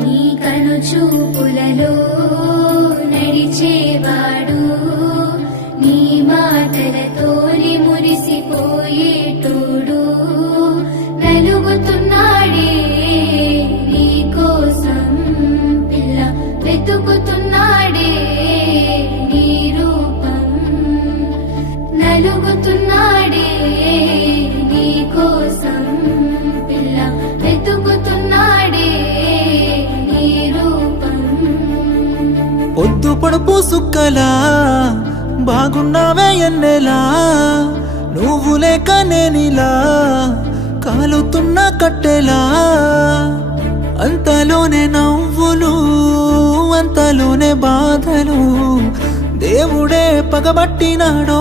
నీ కనుచూపులలో నడిచేవాడు నీ మాటలతోనే మురిసిపోయేటోడు నలుగుతున్నాడే నీ కోసం పిల్ల వెతుకుతున్నాడే నీ రూపం నలుగుతున్నాడే నీ కోసం పిల్ల వెతుకుతున్నాడే నీ రూపం పొద్దు పొడుపు సుక్కలా బాగున్నావే ఎన్నెలా నువ్వు లేక నేనిలా కాలుతున్న కట్టెలా అంతలోనే నవ్వులు అంతలోనే బాధలు దేవుడే పగబట్టినాడో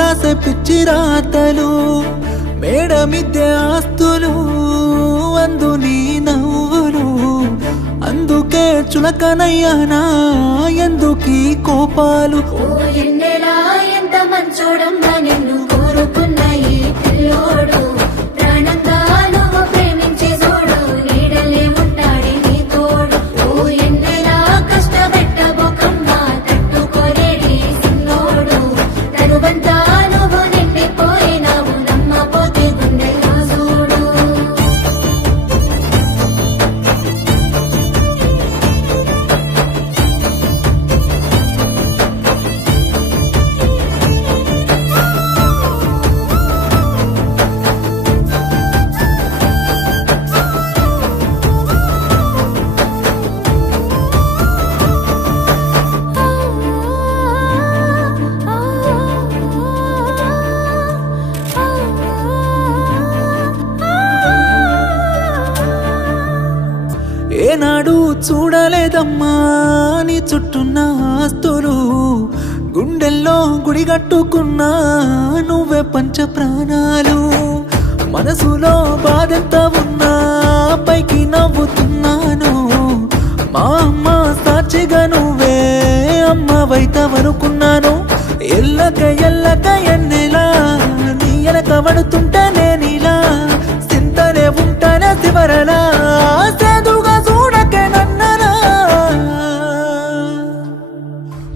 రాసే పిచ్చి రాతలు మేడ మిద్దె ఆస్తులు అందు నీ నవ్వులు అందుకే చులకనయ్యానా ఎందుకీ కోపాలు ఓ ఎన్నెలా ఎంత మంచోడమ్మా నిన్ను కోరుకున్న ఈ పిల్లోడు ప్రాణంగా నువ్వు ప్రేమించే చూడు నీడలే ఉంటాడే నీ తోడు ఓ ఎన్నెలా కష్టపెట్టబోకమ్మా తట్టుకోలేడి సిన్నోడు తనువంతా నువ్వు నిండిపోయినావు నమ్మపోతే గుండెల్లో చూడు ఏనాడు చూడలేదమ్మా నీ చుట్టున్న ఆస్తులు గుండెల్లో గుడిగట్టుకున్నా నువ్వే పంచ ప్రాణాలు మనసులో బాధెంత ఉన్నా పైకి నవ్వుతున్నాను మా అమ్మ సాక్షిగా నువ్వే అమ్మవైతవనుకున్నాను ఎల్లక ఎల్లక ఎన్నెలా నీ ఎనక పడుతుంటే నేనిలా చింతనే ఉంటానే శివరలా సేదుగా చూడకే నన్నలా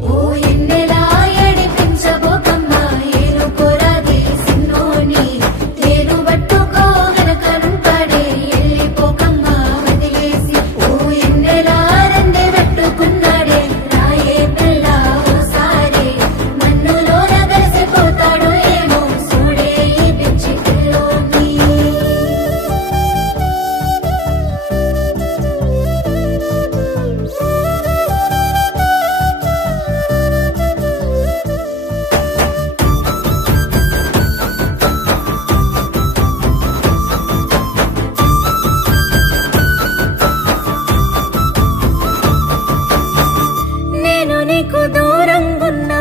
ఓ ఎన్నెలా ఏడిపించబోకమ్మా ఏలుకోరాదే సిన్నోని తేరు పట్టుకో వెనకనుంటాడే వెళ్ళిపోకమ్మా వదిలేసి ఓ ఎన్నెలా రెండే పెట్టుకున్నాడే రాయే పిల్ల ఓసారి నన్నులోన కలిసిపోతాడో ఏమో చూడే ఈ పిచ్చి పిల్లోని నేను నీకు దూరంగున్నా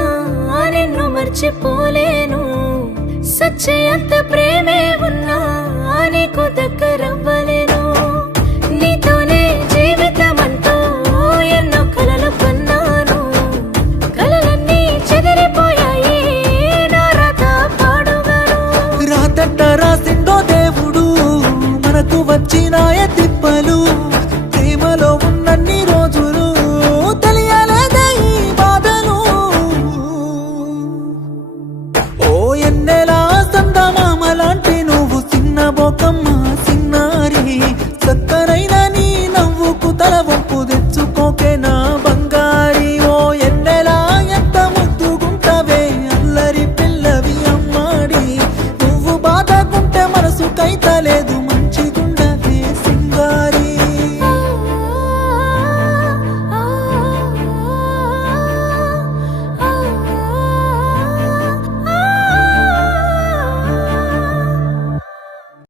నిన్ను మర్చిపోలేను సచ్చయంత ప్రేమే ఉన్నా నీకు దగ్గరవ్వలేను నీతోనే జీవితమంటూ ఎన్నో కలలు కన్నాను కలలన్నీ చెదిరిపోయాయి నా రాత పాడుగాను రాతట్ట రాసిండో దేవుడు మనకు వచ్చినాయ తిప్పలు